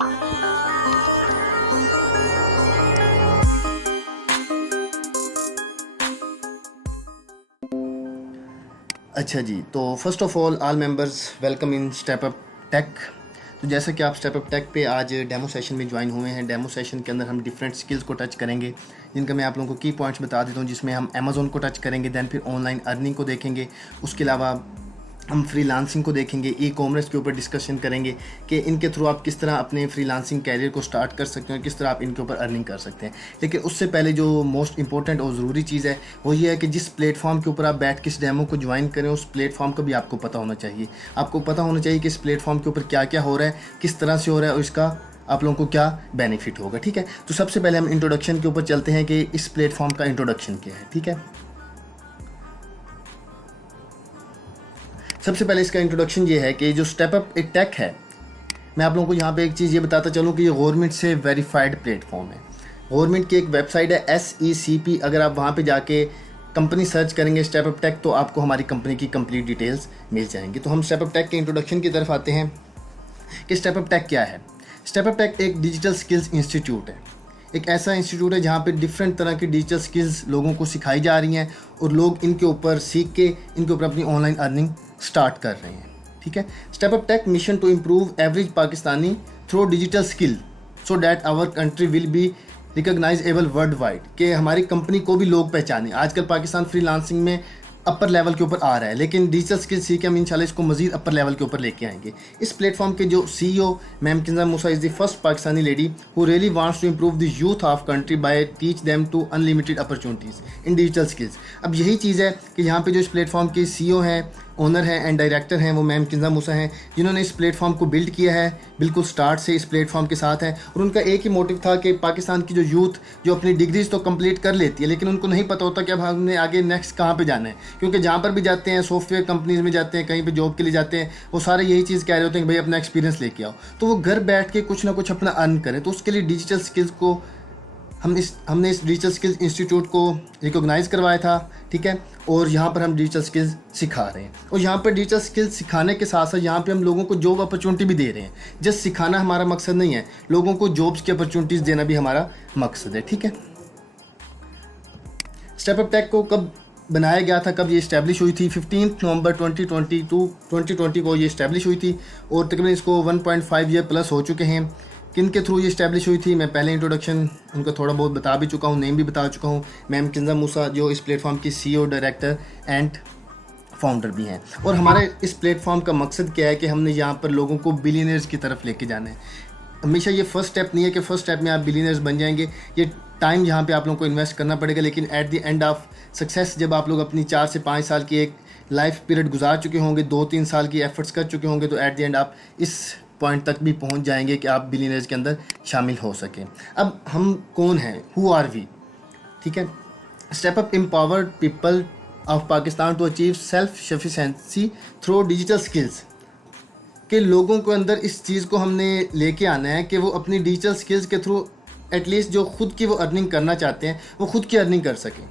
अच्छा जी, तो first of all members welcome in Step Up Tech. तो जैसा कि आप स्टेप अप टेक पे आज डेमो सेशन में ज्वाइन हुए हैं, डेमो सेशन के अंदर हम डिफरेंट स्किल्स को टच करेंगे, जिनका मैं आप लोगों को की पॉइंट्स बता देता हूँ। जिसमें हम अमेज़ॉन को टच करेंगे, दैन फिर ऑनलाइन अर्निंग को देखेंगे, उसके अलावा हम फ्रीलांसिंग को देखेंगे, ई कॉमर्स के ऊपर डिस्कशन करेंगे कि इनके थ्रू आप किस तरह अपने फ्रीलांसिंग कैरियर को स्टार्ट कर सकते हैं, किस तरह आप इनके ऊपर अर्निंग कर सकते हैं। लेकिन उससे पहले जो मोस्ट इंपॉर्टेंट और ज़रूरी चीज़ है वो ये है कि जिस प्लेटफॉर्म के ऊपर आप बैठ के इस डेमो को ज्वाइन करें, उस प्लेटफॉर्म का भी आपको पता होना चाहिए। आपको पता होना चाहिए कि इस प्लेटफॉर्म के ऊपर क्या क्या हो रहा है, किस तरह से हो रहा है और इसका आप लोगों को क्या बेनिफिट होगा। ठीक है, तो सबसे पहले हम इंट्रोडक्शन के ऊपर चलते हैं कि इस प्लेटफॉर्म का इंट्रोडक्शन क्या है। ठीक है, सबसे पहले इसका इंट्रोडक्शन ये है कि जो स्टेप अप एक टेक है, मैं आप लोगों को यहाँ पे एक चीज़ ये बताता चलूँ कि ये गवर्नमेंट से वेरीफाइड प्लेटफॉर्म है। गवर्नमेंट की एक वेबसाइट है SECP, अगर आप वहाँ पे जाके कंपनी सर्च करेंगे स्टेप अप टेक तो आपको हमारी कंपनी की कंप्लीट डिटेल्स मिल जाएंगी। तो हम स्टेप अप टेक के इंट्रोडक्शन की तरफ आते हैं कि स्टेप अप टेक क्या है। स्टेप अप टेक एक डिजिटल स्किल्स इंस्टीट्यूट है, एक ऐसा इंस्टीट्यूट है जहाँ पे डिफरेंट तरह की डिजिटल स्किल्स लोगों को सिखाई जा रही हैं और लोग इनके ऊपर सीख के इनके ऊपर अपनी ऑनलाइन अर्निंग स्टार्ट कर रहे हैं। ठीक है, Step Up Tech mission to improve average Pakistani through digital skill so that our country will be recognisable worldwide, कि हमारी कंपनी को भी लोग पहचाने। आजकल पाकिस्तान फ्रीलांसिंग में अपर लेवल के ऊपर आ रहा है, लेकिन डिजिटल स्किल सीख के हम इंशाल्लाह इसको मजीद अपर लेवल के ऊपर लेके आएंगे। इस प्लेटफॉर्म के जो CEO ma'am Kinza Moosa is the first Pakistani lady who really wants to improve the youth of country by teach them to unlimited opportunities in digital skills. अब यही चीज़ है कि यहाँ पे जो इस प्लेटफॉर्म के CEO हैं, ओनर हैं एंड डायरेक्टर हैं, वो मैम किंजा मूसा हैं, जिन्होंने इस प्लेटफॉर्म को बिल्ड किया है, बिल्कुल स्टार्ट से इस प्लेटफॉर्म के साथ हैं। और उनका एक ही मोटिव था कि पाकिस्तान की जो यूथ जो अपनी डिग्रीज तो कंप्लीट कर लेती है, लेकिन उनको नहीं पता होता कि अब हमने आगे नेक्स्ट कहाँ पे जाना है। क्योंकि जहाँ पर भी जाते हैं, सॉफ्टवेयर कंपनीज में जाते हैं, कहीं पर जॉब के लिए जाते हैं, वो सारे यही चीज़ कह रहे होते हैं कि भाई अपना एक्सपीरियंस लेके आओ, तो वो घर बैठ के कुछ ना कुछ अपना अर्न करें। तो उसके लिए डिजिटल स्किल्स को हमने इस डिजिटल स्किल्स इंस्टीट्यूट को रिकॉग्नाइज़ करवाया था। ठीक है, और यहाँ पर हम डिजिटल स्किल्स सिखा रहे हैं, और यहाँ पर डिजिटल स्किल्स सिखाने के साथ साथ यहाँ पे हम लोगों को जॉब अपॉर्चुनिटी भी दे रहे हैं। जस्ट सिखाना हमारा मकसद नहीं है, लोगों को जॉब्स की अपॉर्चुनिटीज़ देना भी हमारा मकसद है। ठीक है, स्टेप अप टेक को कब बनाया गया था, कब ये इस्टेब्लिश हुई थी? 15 नवंबर 2020 को ये इस्टेब्लिश हुई थी, और तकरीबन इसको 1.5 ईयर प्लस हो चुके हैं। किन के थ्रू ये इस्टेब्लिश हुई थी, मैं पहले इंट्रोडक्शन उनका थोड़ा बहुत बता भी चुका हूँ, नेम भी बता चुका हूँ। मैम किंजा मूसा जो इस प्लेटफॉर्म की CEO, डायरेक्टर एंड फाउंडर भी हैं। और हमारे इस प्लेटफॉर्म का मकसद क्या है कि हमने यहाँ पर लोगों को बिलियनर्स की तरफ लेके जाना है। हमेशा ये फर्स्ट स्टेप नहीं है कि फर्स्ट स्टेप में आप बिलियनर्स बन जाएंगे, ये टाइम यहाँ पे आप लोगों को इन्वेस्ट करना पड़ेगा। लेकिन at the end of success, जब आप लोग अपनी 4 से 5 साल की एक लाइफ पीरियड गुजार चुके होंगे, 2-3 साल की एफर्ट्स कर चुके होंगे, तो एट द एंड आप इस पॉइंट तक भी पहुंच जाएंगे कि आप बिलियनर्स के अंदर शामिल हो सकें। अब हम कौन हैं, हु आर वी? ठीक है, Step Up empowered people of Pakistan to achieve self sufficiency through digital skills, के लोगों के अंदर इस चीज़ को हमने लेके आना है कि वो अपनी डिजिटल स्किल्स के थ्रू एटलीस्ट जो खुद की वो अर्निंग करना चाहते हैं वो खुद की अर्निंग कर सकें,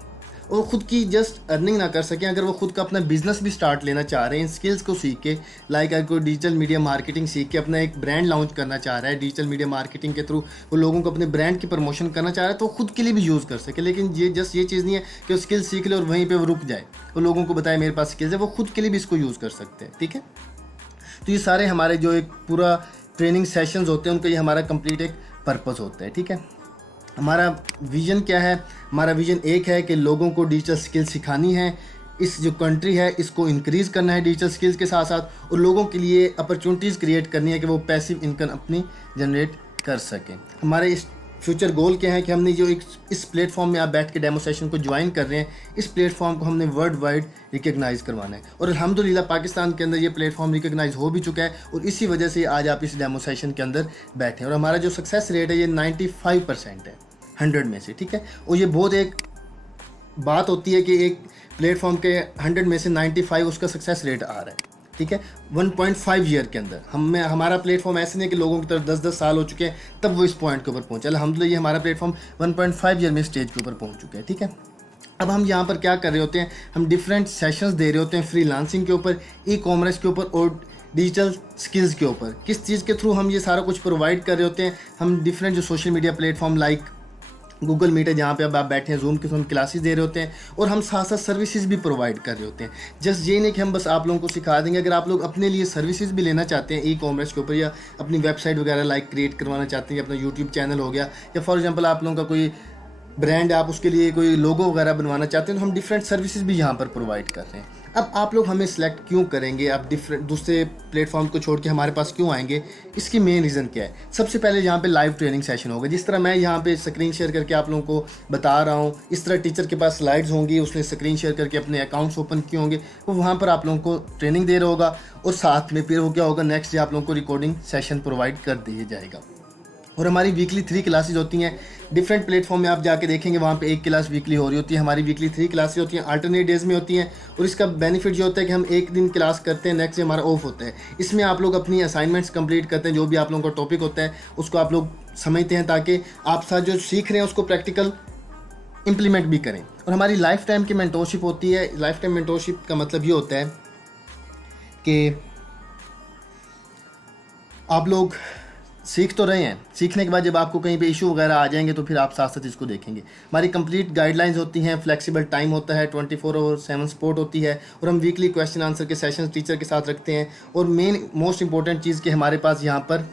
और ख़ुद की जस्ट अर्निंग ना कर सकें, अगर वो खुद का अपना बिजनेस भी स्टार्ट लेना चाह रहे हैं इन स्किल्स को सीख के। लाइक अगर कोई डिजिटल मीडिया मार्केटिंग सीख के अपना एक ब्रांड लॉन्च करना चाह रहा है, डिजिटल मीडिया मार्केटिंग के थ्रू वो लोगों को अपने ब्रांड की प्रमोशन करना चाह रहा है, तो खुद के लिए भी यूज़ कर सके। लेकिन ये जस्ट ये चीज़ नहीं है कि वो स्किल सीख ले और वहीं पर वो रुक जाए, वो लोगों को बताए मेरे पास स्किल्स है, वो खुद के लिए भी इसको यूज़ कर सकते हैं। ठीक है, तो ये सारे हमारे जो एक पूरा ट्रेनिंग सेशंस होते हैं उनका ये हमारा कंप्लीट एक पर्पस होता है। ठीक है, हमारा विज़न क्या है? हमारा विज़न एक है कि लोगों को डिजिटल स्किल सिखानी है, इस जो कंट्री है इसको इंक्रीज़ करना है डिजिटल स्किल्स के साथ साथ, और लोगों के लिए अपॉर्चुनिटीज़ क्रिएट करनी है कि वो पैसिव इनकम अपनी जनरेट कर सकें। हमारे इस फ्यूचर गोल क्या है कि हमने जो इस प्लेटफॉर्म में आप बैठ के डेमो सेशन को ज्वाइन कर रहे हैं, इस प्लेटफॉर्म को हमने वर्ल्ड वाइड रिकग्नाइज़ करवाना है, और अल्हम्दुलिल्लाह पाकिस्तान के अंदर ये प्लेटफॉर्म रिकग्नाइज़ हो भी चुका है, और इसी वजह से आज आप इस डेमो सेशन के अंदर बैठे हैं। और हमारा जो सक्सेस रेट है ये 95% है 100 में से। ठीक है, और ये बहुत एक बात होती है कि एक प्लेटफॉर्म के 100 में से 95 उसका सक्सेस रेट आ रहा है। ठीक है, 1.5 ईयर के अंदर हमारा प्लेटफॉर्म ऐसे नहीं है कि लोगों की तरफ 10-10 साल हो चुके हैं तब वो इस पॉइंट के ऊपर पहुँचे। अल्हम्दुलिल्लाह ये हमारा प्लेटफॉर्म 1.5 ईयर में स्टेज के ऊपर पहुँच चुके हैं। ठीक है, अब हम यहाँ पर क्या कर रहे होते हैं, हम डिफरेंट सेशंस दे रहे होते हैं फ्रीलांसिंग के ऊपर, ई कॉमर्स के ऊपर और डिजिटल स्किल्स के ऊपर, किस चीज़ के थ्रू हम ये सारा कुछ प्रोवाइड कर रहे होते हैं। हम डिफरेंट जो social media platform like Google Meet है, जहाँ पे अब आप बैठे हैं, जूम के थ्रू हम क्लासेस दे रहे होते हैं, और हम साथ साथ सर्विसेज भी प्रोवाइड कर रहे होते हैं। जस्ट ये नहीं कि हम बस आप लोगों को सिखा देंगे, अगर आप लोग अपने लिए सर्विसेज भी लेना चाहते हैं ई कॉमर्स के ऊपर, या अपनी वेबसाइट वगैरह लाइक क्रिएट करवाना चाहते हैं, या अपना यूट्यूब चैनल हो गया, या फॉर एग्जांपल आप लोगों का कोई ब्रांड है, आप उसके लिए कोई लोगो वगैरह बनवाना चाहते हैं, तो हम डिफरेंट सर्विसेज भी यहाँ पर प्रोवाइड कर रहे हैं। अब आप लोग हमें सिलेक्ट क्यों करेंगे, आप डिफरेंट दूसरे प्लेटफॉर्म को छोड़ के हमारे पास क्यों आएंगे, इसकी मेन रीज़न क्या है। सबसे पहले यहाँ पे लाइव ट्रेनिंग सेशन होगा, जिस तरह मैं यहाँ पे स्क्रीन शेयर करके आप लोगों को बता रहा हूँ, इस तरह टीचर के पास स्लाइड्स होंगी, उसने स्क्रीन शेयर करके अपने अकाउंट्स ओपन किए होंगे, वो वहाँ पर आप लोगों को ट्रेनिंग दे रहा होगा, और साथ में फिर वो क्या होगा, नेक्स्ट डे आप लोगों को रिकॉर्डिंग सेशन प्रोवाइड कर दिया जाएगा। और हमारी वीकली 3 क्लासेज होती हैं, डिफरेंट प्लेटफॉर्म में आप जाके देखेंगे वहाँ पे 1 क्लास वीकली हो रही होती है। हमारी वीकली 3 क्लासेज होती हैं, अल्टरनेट डेज में होती हैं, और इसका बेनिफिट ये होता है कि हम एक दिन क्लास करते हैं, नेक्स्ट डे हमारा ऑफ होता है। इसमें आप लोग अपनी असाइनमेंट्स कंप्लीट करते हैं, जो भी आप लोगों का टॉपिक होता है उसको आप लोग समझते हैं, ताकि आप साथ जो सीख रहे हैं उसको प्रैक्टिकल इम्प्लीमेंट भी करें। और हमारी लाइफ टाइम की मेंटोरशिप होती है। लाइफ टाइम मेंटोरशिप का मतलब ये होता है कि आप लोग सीख तो रहे हैं, सीखने के बाद जब आपको कहीं पे इशू वगैरह आ जाएंगे तो फिर आप साथ साथ इसको देखेंगे। हमारी कंप्लीट गाइडलाइंस होती हैं, फ्लेक्सिबल टाइम होता है, 24/7 सपोर्ट होती है, और हम वीकली क्वेश्चन आंसर के सेशंस टीचर के साथ रखते हैं। और मेन मोस्ट इंपॉर्टेंट चीज़ कि हमारे पास यहाँ पर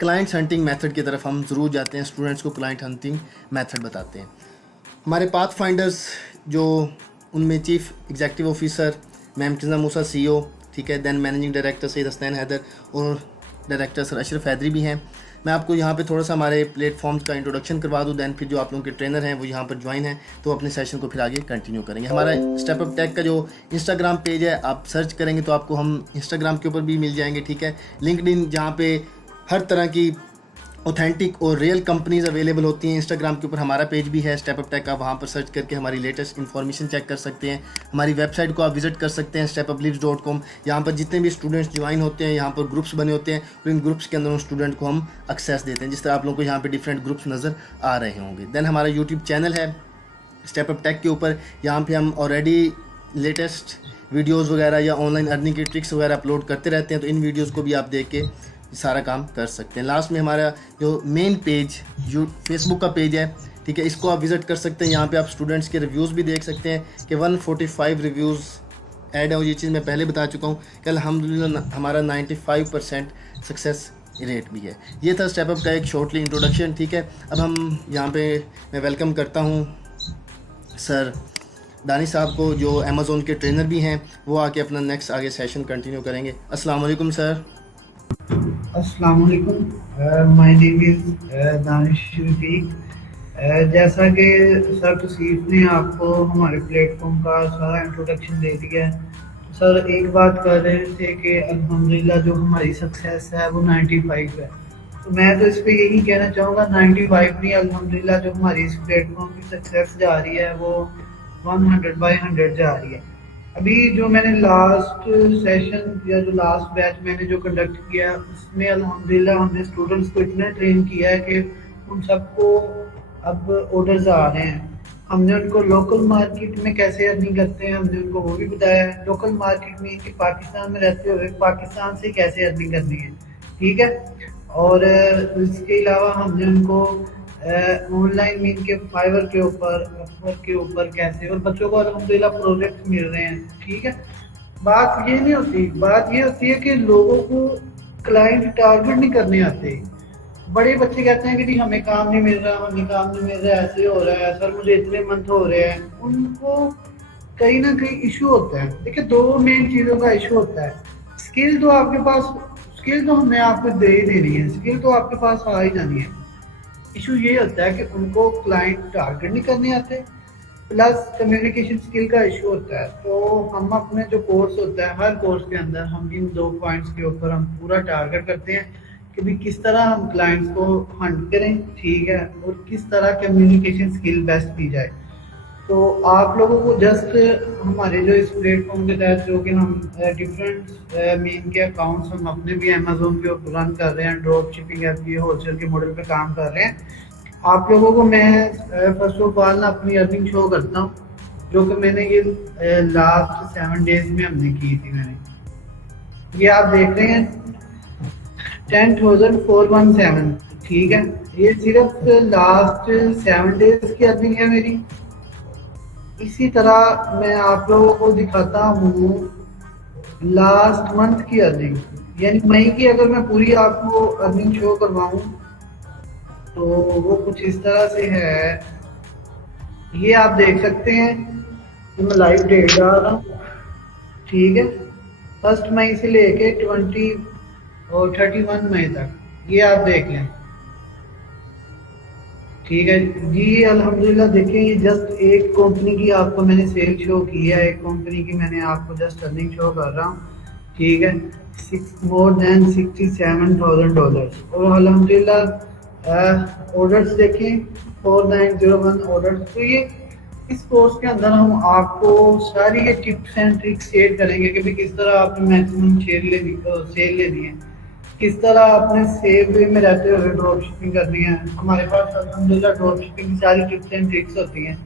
क्लाइंट्स हंटिंग मेथड की तरफ हम ज़रूर जाते हैं, स्टूडेंट्स को क्लाइंट हंटिंग मेथड बताते हैं। हमारे पाथ फाइंडर्स जो उनमें chief executive officer ma'am Imtiza Moosa CEO, ठीक है, then managing director Syed Hasnain Haider, और डायरेक्टर सर अशरफ हैदरी भी हैं। मैं आपको यहाँ पे थोड़ा सा हमारे प्लेटफॉर्म्स का इंट्रोडक्शन करवा दूँ, दैन फिर जो आप लोगों के ट्रेनर हैं वो यहाँ पर ज्वाइन हैं, तो अपने सेशन को फिर आगे कंटिन्यू करेंगे। हमारा स्टेप अप टेक का जो इंस्टाग्राम पेज है, आप सर्च करेंगे तो आपको हम इंस्टाग्राम के ऊपर भी मिल जाएंगे, ठीक है। लिंक्डइन, जहाँ पे हर तरह की ऑथेंटिक और रियल कंपनीज अवेलेबल होती हैं। इंस्टाग्राम के ऊपर हमारा पेज भी है स्टेप अप टेक, आप वहाँ पर सर्च करके हमारी लेटेस्ट इन्फॉर्मेशन चेक कर सकते हैं। हमारी वेबसाइट को आप विजिट कर सकते हैं stepuplives.com। यहाँ पर जितने भी स्टूडेंट्स ज्वाइन होते हैं, यहाँ पर ग्रुप्स बने होते हैं, और इन ग्रुप्स के अंदर उन स्टूडेंट को हम एक्सेस देते हैं, जिस तरह आप लोगों को यहाँ पर डिफरेंट ग्रुप्स नज़र आ रहे होंगे। देन हमारा यूट्यूब चैनल है स्टेप अप टेक के ऊपर, यहाँ पर हम ऑलरेडी लेटेस्ट वीडियोज़ वगैरह या ऑनलाइन अर्निंग की ट्रिक्स वगैरह अपलोड करते रहते हैं, तो इन वीडियोज़ को भी आप देख के सारा काम कर सकते हैं। लास्ट में हमारा जो मेन पेज जो फेसबुक का पेज है, ठीक है, इसको आप विज़िट कर सकते हैं। यहाँ पे आप स्टूडेंट्स के रिव्यूज़ भी देख सकते हैं कि 145 रिव्यूज़ ऐड है, और ये चीज़ मैं पहले बता चुका हूँ कि अल्हम्दुलिल्लाह हमारा 95% सक्सेस रेट भी है। ये था स्टेप अप का एक शॉर्टली इंट्रोडक्शन, ठीक है। अब हम यहाँ पे मैं वेलकम करता हूँ सर दानिश साहब को, जो अमेज़ोन के ट्रेनर भी हैं, वो आके अपना नेक्स्ट आगे सेशन कंटिन्यू करेंगे। अस्सलाम वालेकुम सर। अस्सलाम वालेकुम, my name is Danish Rafiq. जैसा कि सर तौसीफ ने आपको हमारे प्लेटफॉर्म का सारा इंट्रोडक्शन दे दिया है, सर एक बात कर रहे थे कि अल्हम्दुलिल्लाह जो हमारी सक्सेस है वो 95 है। तो मैं तो इस पर यही कहना चाहूँगा 95 नहीं, अल्हम्दुलिल्लाह जो हमारी इस प्लेटफॉर्म की सक्सेस जा रही है वो 100/100 जा रही है। अभी जो मैंने लास्ट सेशन या जो लास्ट बैच मैंने जो कंडक्ट किया, उसमें अल्हम्दुलिल्लाह हमने स्टूडेंट्स को इतना ट्रेन किया है कि उन सबको अब ऑर्डर्स आ रहे हैं। हमने उनको लोकल मार्केट में कैसे अर्निंग करते हैं हमने उनको वो भी बताया है, लोकल मार्केट में कि पाकिस्तान में रहते हुए पाकिस्तान से कैसे अर्निंग करनी है, ठीक है। और इसके अलावा हमने उनको ऑनलाइन मीन के फाइवर के ऊपर, अपवर्क के ऊपर कैसे, और बच्चों को अल्हम्दुलिल्लाह प्रोजेक्ट मिल रहे हैं, ठीक है। बात ये नहीं होती, बात ये होती है कि लोगों को क्लाइंट टारगेट नहीं करने आते। बड़े बच्चे कहते हैं कि जी हमें काम नहीं मिल रहा, हमें काम नहीं मिल रहा, ऐसे हो रहा है सर, मुझे इतने मंथ हो रहे हैं। उनको कहीं ना कहीं इशू होता है। देखिए, दो मेन चीज़ों का इशू होता है। स्किल तो आपके पास, स्किल तो हमने आपको दे ही देनी है, स्किल तो आपके पास आ ही जानी है। इशू ये होता है कि उनको क्लाइंट टारगेट नहीं करने आते, प्लस कम्युनिकेशन स्किल का इशू होता है। तो हम अपने जो कोर्स होता है, हर कोर्स के अंदर हम इन 2 पॉइंट्स के ऊपर हम पूरा टारगेट करते हैं कि भी किस तरह हम क्लाइंट्स को हंट करें, ठीक है, और किस तरह कम्युनिकेशन स्किल बेस्ट की जाए। तो आप लोगों को जस्ट हमारे जो इस प्लेटफॉर्म के तहत जो कि हम डिफरेंट मेन के अकाउंट्स हम अपने भी अमेज़ोन के ऊपर रन कर रहे हैं, ड्रॉप शिपिंग ऐप की होलसेल के मॉडल पे काम कर रहे हैं। आप लोगों को मैं फर्स्ट ऑफ ऑल ना अपनी अर्निंग शो करता हूँ, जो कि मैंने ये लास्ट 7 डेज में हमने की थी। मैंने ये आप देख रहे हैं 10,417, ठीक है। ये सिर्फ लास्ट 7 डेज की अर्निंग है मेरी। इसी तरह मैं आप लोगों को दिखाता हूँ लास्ट मंथ की अर्निंग, यानी मई की अगर मैं पूरी आपको अर्निंग शो करवाऊँ तो वो कुछ इस तरह से है। ये आप देख सकते हैं कि मैं लाइव डेट डाल रहा हूँ, ठीक है। 1 मई से लेके 31 मई तक ये आप देख लें, ठीक है जी। अल्हम्दुलिल्लाह देखें, ये जस्ट एक कंपनी की आपको मैंने सेल शो की है, एक कंपनी की मैंने आपको जस्ट अर्निंग शो कर रहा हूँ, ठीक है। मोर देन $67,000 और अल्हम्दुलिल्लाह ऑर्डर्स देखें 4901 ऑर्डर्स। तो ये इस कोर्स के अंदर हम आपको सारी ये टिप्स एंड ट्रिक्स शेयर करेंगे कि भाई किस तरह आपने मैक्सिमम सेल लेनी है, किस तरह आपने सेव वे में रहते हुए ड्रॉप शिपिंग करनी है। हमारे पास अल्हम्दुलिल्लाह ड्रॉप शिपिंग की सारी टिप्स एंड ट्रिक्स होती हैं।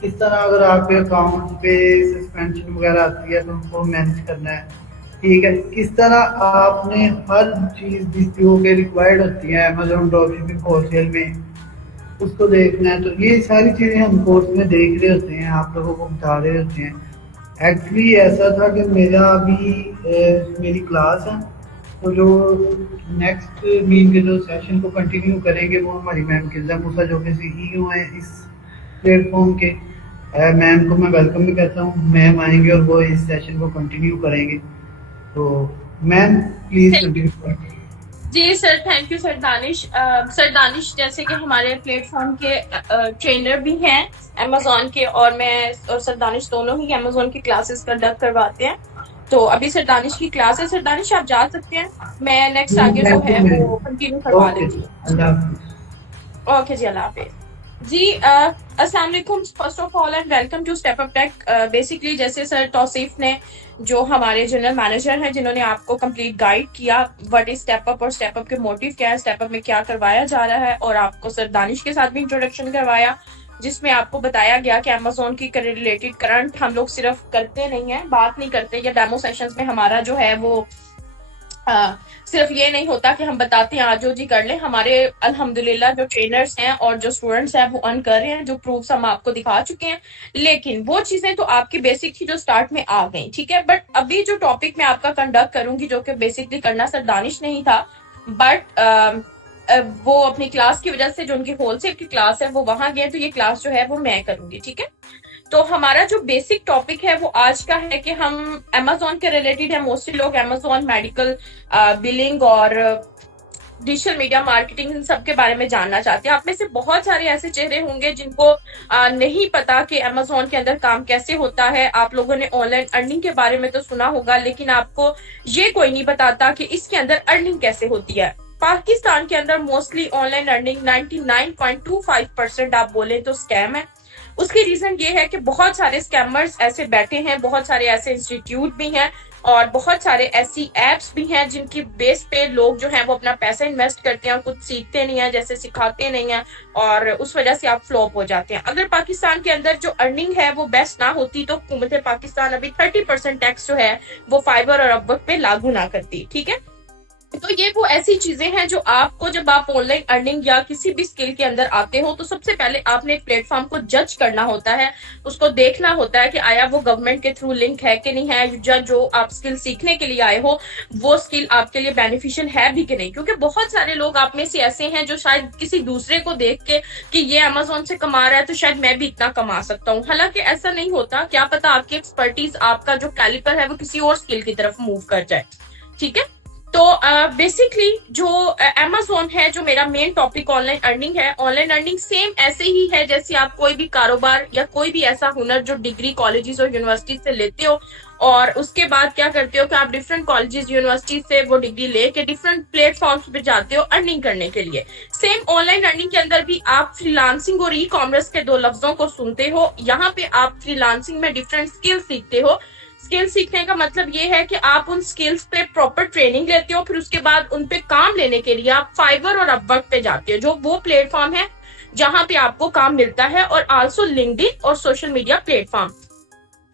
किस तरह अगर आपके अकाउंट पे सस्पेंशन वगैरह आती है तो उनको मैनेज करना है, ठीक है। किस तरह आपने हर चीज़ जो के रिक्वायर्ड होती है अमेजोन ड्रॉप शिपिंग होलसेल में उसको देखना है। तो ये सारी चीज़ें हम कोर्स में देख रहे होते हैं, आप लोगों को बता रहे होते हैं। एक्चुअली ऐसा था कि मेरा अभी मेरी क्लास है, तो जो नेक्स्ट मीन के जो सेशन को कंटिन्यू करेंगे वो हमारी मैम किल्जा मूसा जो कि सीईओ हैं इस प्लेटफॉर्म के। मैम को मैं वेलकम भी करता हूँ। मैम आएंगे और वो इस सेशन को कंटिन्यू करेंगे। तो मैम प्लीज कंटिन्यू करें। जी sir, thank you sir Danish. Sir Danish जैसे कि हमारे प्लेटफॉर्म के ट्रेनर भी हैं अमेजोन के, और मैं और सर दानिश दोनों ही अमेजोन की क्लासेस कंडक्ट करवाते हैं। तो अभी सर दानिश की क्लास है। सर दानिश आप जा सकते हैं, मैं नेक्स्ट आगे जो है वो कंटिन्यू करवा देती हूँ। ओके जी, अल्लाह हाफिज जी। अस्सलाम वालेकुम, first of all and welcome to Step Up Tech. Basically जैसे सर तौसीफ ने जो हमारे जनरल मैनेजर हैं जिन्होंने आपको कंप्लीट गाइड किया व्हाट इज स्टेप अप और स्टेप अप के मोटिव क्या है, स्टेप अप में क्या करवाया जा रहा है, और आपको सर दानिश के साथ भी इंट्रोडक्शन करवाया जिसमें आपको बताया गया कि अमेजोन की रिलेटेड करंट हम लोग सिर्फ करते नहीं है, बात नहीं करते, या डेमो सेशंस में हमारा जो है वो सिर्फ ये नहीं होता कि हम बताते हैं आज जी कर लें। हमारे अल्हम्दुलिल्लाह जो ट्रेनर्स हैं और जो स्टूडेंट्स हैं वो अर्न कर रहे हैं, जो प्रूफ्स हम आपको दिखा चुके हैं। लेकिन वो चीजें तो आपकी बेसिक थी जो स्टार्ट में आ गई, ठीक है। बट अभी जो टॉपिक मैं आपका कंडक्ट करूंगी जो कि बेसिकली करना सर दानिश नहीं था, बट वो अपनी क्लास की वजह से जो उनकी होलसेल की क्लास है वो वहां गए, तो ये क्लास जो है वो मैं करूंगी, ठीक है। तो हमारा जो बेसिक टॉपिक है वो आज का है कि हम अमेजोन के रिलेटेड है। मोस्टली लोग अमेजोन मेडिकल बिलिंग और डिजिटल मीडिया मार्केटिंग इन सब के बारे में जानना चाहते हैं। आप में से बहुत सारे ऐसे चेहरे होंगे जिनको नहीं पता कि अमेजोन के अंदर काम कैसे होता है। आप लोगों ने ऑनलाइन अर्निंग के बारे में तो सुना होगा, लेकिन आपको ये कोई नहीं बताता कि इसके अंदर अर्निंग कैसे होती है। पाकिस्तान के अंदर मोस्टली ऑनलाइन अर्निंग 99.25% आप बोले तो स्कैम है। उसकी रीजन ये है कि बहुत सारे स्कैमर्स ऐसे बैठे हैं, बहुत सारे ऐसे इंस्टीट्यूट भी हैं और बहुत सारे ऐसी एप्स भी हैं जिनकी बेस पे लोग जो हैं वो अपना पैसा इन्वेस्ट करते हैं और कुछ सीखते नहीं है, जैसे सिखाते नहीं है, और उस वजह से आप फ्लॉप हो जाते हैं। अगर पाकिस्तान के अंदर जो अर्निंग है वो बेस्ट ना होती तो हुकूमत पाकिस्तान अभी 30% टैक्स जो है वो फाइबर और अपवर्क पे लागू ना करती, ठीक है। तो ये वो ऐसी चीजें हैं जो आपको जब आप ऑनलाइन अर्निंग या किसी भी स्किल के अंदर आते हो तो सबसे पहले आपने एक प्लेटफॉर्म को जज करना होता है, उसको देखना होता है कि आया वो गवर्नमेंट के थ्रू लिंक है कि नहीं है, या जो आप स्किल सीखने के लिए आए हो वो स्किल आपके लिए बेनिफिशियल है भी कि नहीं। क्योंकि बहुत सारे लोग आप में से ऐसे हैं जो शायद किसी दूसरे को देख के कि ये अमेजोन से कमा रहा है तो शायद मैं भी इतना कमा सकता हूँ। हालांकि ऐसा नहीं होता, क्या पता आपकी एक्सपर्टीज, आपका जो कैलिपर है वो किसी और स्किल की तरफ मूव कर जाए, ठीक है। तो बेसिकली जो अमेजोन है, जो मेरा मेन टॉपिक ऑनलाइन अर्निंग है, ऑनलाइन अर्निंग सेम ऐसे ही है जैसे आप कोई भी कारोबार या कोई भी ऐसा हुनर जो डिग्री कॉलेजेस और यूनिवर्सिटी से लेते हो और उसके बाद क्या करते हो कि आप डिफरेंट कॉलेजेस यूनिवर्सिटी से वो डिग्री लेके डिफरेंट प्लेटफॉर्म्स पे जाते हो अर्निंग करने के लिए। सेम ऑनलाइन अर्निंग के अंदर भी आप फ्रीलांसिंग और ई कॉमर्स के दो लफ्जों को सुनते हो। यहाँ पे आप फ्रीलांसिंग में डिफरेंट स्किल सीखते हो। स्किल सीखने का मतलब ये है कि आप उन स्किल्स पे प्रॉपर ट्रेनिंग लेते हो, फिर उसके बाद उन पे काम लेने के लिए आप फाइवर और अपवर्क पे जाते हो, जो वो प्लेटफॉर्म है जहां पे आपको काम मिलता है, और आल्सो लिंक्डइन और सोशल मीडिया प्लेटफॉर्म।